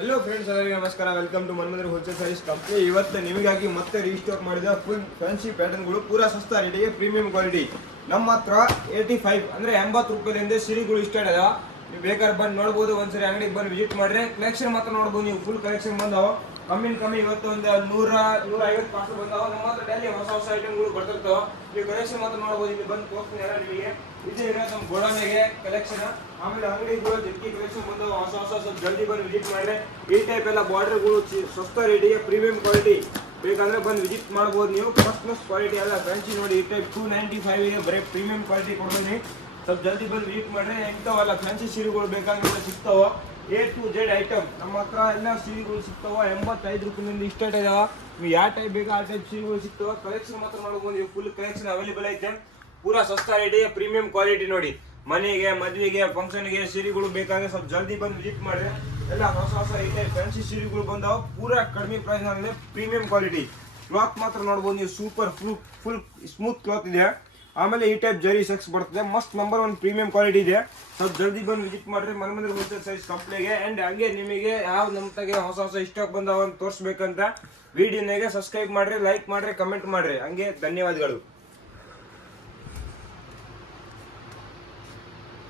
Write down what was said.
Hello friends, ಎಲ್ಲರಿಗೂ ನಮಸ್ಕಾರ. Welcome to Manmandir wholesale sarees company. ಇವತ್ತು ನಿಮಗಾಗಿ ಮತ್ತೆ ರೀಸ್ಟಾಕ್ ಮಾಡಿದ ಫುಲ್ ಫ್ಯಾನ್ಸಿ ಪ್ಯಾಟರ್ನ್ಗಳು ಪೂರಾ ಸಸ್ತಾ ರೇಟಿಗೆ ಪ್ರೀಮಿಯಂ ಕ್ವಾಲಿಟಿ. ನಮ್ಮ ಹತ್ರ 85 ಅಂದ್ರೆ 80 ರೂಪಾಯಿಲಿಂದ ಸೀರೆಗಳು ಸ್ಟಾರ್ಟ್ ಅದ. ನೀವು ಬೇಕಾದ್ರೆ ಬಂದು ನೋಡ್ಬೋದು. ಒಂದ್ಸರಿ ಅಂಗಡಿಗೆ ಬಂದು ವಿಸಿಟ್ ಮಾಡ್ರೆ ಕಲೆಕ್ಷನ್ ಮಾತ್ರ ನೋಡ್ಬೋದು. ನೀವು ಫುಲ್ ಕಲೆಕ್ಷನ್ ಬಂದಾವ. ಕಮ್ಮಿ ಇವತ್ತು ಒಂದು 100-150 ಪಾರ್ಸಲ್ ಬಂದಾವ. ನಮ್ಮ ಹತ್ರ ಡೈಲಿ ಹೊಸ ಐಟಮ್ಗಳು ಬರ್ತಿರ್ತಾವ. ನೀವು ಕಲೆಕ್ಷನ್ ಮಾತ್ರ ನೋಡ್ಬೋದು. ಇಲ್ಲಿ ಬಂದು ತೋರಿಸ್ತೀನಿ ನಿಮಗೆ. ಇದು ಇರೋದು ನಮ್ಮ ಗೋಡಾನಿಗೆ ಕಲೆಕ್ಷನ್. ಆಮೇಲೆ ಅಂಗಡಿಗಳು ಜಗ್ಗಿ ಕಲೆಕ್ಷನ್ ಬಂದಾವ. ಹೊಸ ಸ್ವಲ್ಪ ಜಲ್ದಿ ಬಂದು ವಿಸಿಟ್ ಮಾಡ್ರೆ ಈ ಟೈಪ್ ಎಲ್ಲ ಬಾರ್ಡರ್ಗಳು ಸಸ್ತಾ ರೇಟಿಗೆ ಪ್ರೀಮಿಯಂ ಕ್ವಾಲಿಟಿ ಬೇಕಂದ್ರೆ ಬಂದು ವಿಸಿಟ್ ಮಾಡ್ಬೋದು. ನೀವು ಫಸ್ಟ್ ಕ್ವಾಲಿಟಿ ಎಲ್ಲ ಫ್ಯಾನ್ಸಿ ನೋಡಿ. ಈ ಟೈಪ್ 295 ಬರೀ ಪ್ರೀಮಿಯಂ ಕ್ವಾಲಿಟಿ ಕೊಡ್ತೀನಿ. ಸ್ವಲ್ಪ ಜಲ್ದಿ ಬಂದು ವಿಸಿಟ್ ಮಾಡ್ರೆ ಎಂಥವಲ್ಲ ಫ್ಯಾನ್ಸಿ ಸೀರೆಗಳು ಬೇಕಾಗಿಲ್ಲ ಸಿಗ್ತಾವ. A to Z ಐಟಮ್ ನಮ್ಮ ಹತ್ರ ಎಲ್ಲ ಸೀರೆಗಳು ಸಿಗ್ತಾವ. 85 ರೂಪಾಯಿನಿಂದ ಇಷ್ಟ ಇದಾವ. ನೀವು ಯಾವ ಟೈಪ್ ಬೇಕಾ ಆ ಟೈಪ್ ಸೀರೆಗಳು ಸಿಗ್ತಾವ. ಕಲೆಕ್ಷನ್ ಮಾತ್ರ ನೋಡ್ಬೋದು. ಫುಲ್ ಕಲೆಕ್ಷನ್ ಅವೈಲೇಬಲ್ ಐತೆ. ಪೂರಾ ಸಸ್ತಾ ರೇಟಿಗೆ ಪ್ರೀಮಿಯಂ ಕ್ವಾಲಿಟಿ ನೋಡಿ. ಮನೆಗೆ, ಮದುವೆಗೆ, ಫಂಕ್ಷನ್ಗೆ ಸೀರೆಗಳು ಬೇಕಾದ್ರೆ ಸ್ವಲ್ಪ ಜಲ್ದಿ ಬಂದು ವಿಸಿಟ್ ಮಾಡ್ರೆ ಎಲ್ಲ ಹೊಸ ಈ ಟೈಪ್ ಫ್ಯಾನ್ಸಿ ಸೀರೆಗಳು ಬಂದಾವ. ಪೂರಾ ಕಡಿಮೆ ಪ್ರೈಸ್ ನಲ್ಲಿ ಪ್ರೀಮಿಯಂ ಕ್ವಾಲಿಟಿ. ಕ್ಲಾತ್ ಮಾತ್ರ ನೋಡ್ಬೋದು ನೀವು. ಸೂಪರ್ ಫುಲ್ ಸ್ಮೂತ್ ಕ್ಲಾತ್ ಇದೆ. ಆಮೇಲೆ ಈ ಟೈಪ್ ಜರಿ ಸೆಕ್ಸ್ ಬರ್ತದೆ. ಮಸ್ಟ್ ನಂಬರ್ 1 ಪ್ರೀಮಿಯಂ ಕ್ವಾಲಿಟಿ ಇದೆ. ಸ್ವಲ್ಪ ಜಲ್ದಿ ಬಂದು ವಿಸಿಟ್ ಮಾಡ್ರಿ ಮನ್ಮಂದಿರ ಹೋಲ್ಸೇಲ್ ಸೈಜ್ ಕಂಪ್ನಿಗೆ. ಅಂಡ್ ಹಂಗೆ ನಿಮಗೆ ಯಾವ ನಮ್ಮ ತಗೆ ಹೊಸ ಸ್ಟಾಕ್ ಬಂದಾವ ಅಂತ ತೋರಿಸ್ಬೇಕಂತ ವಿಡಿಯೋನಾಗೆ ಸಬ್ಸ್ಕ್ರೈಬ್ ಮಾಡ್ರಿ, ಲೈಕ್ ಮಾಡ್ರಿ, ಕಮೆಂಟ್ ಮಾಡ್ರಿ. ಹಂಗೆ ಧನ್ಯವಾದಗಳು.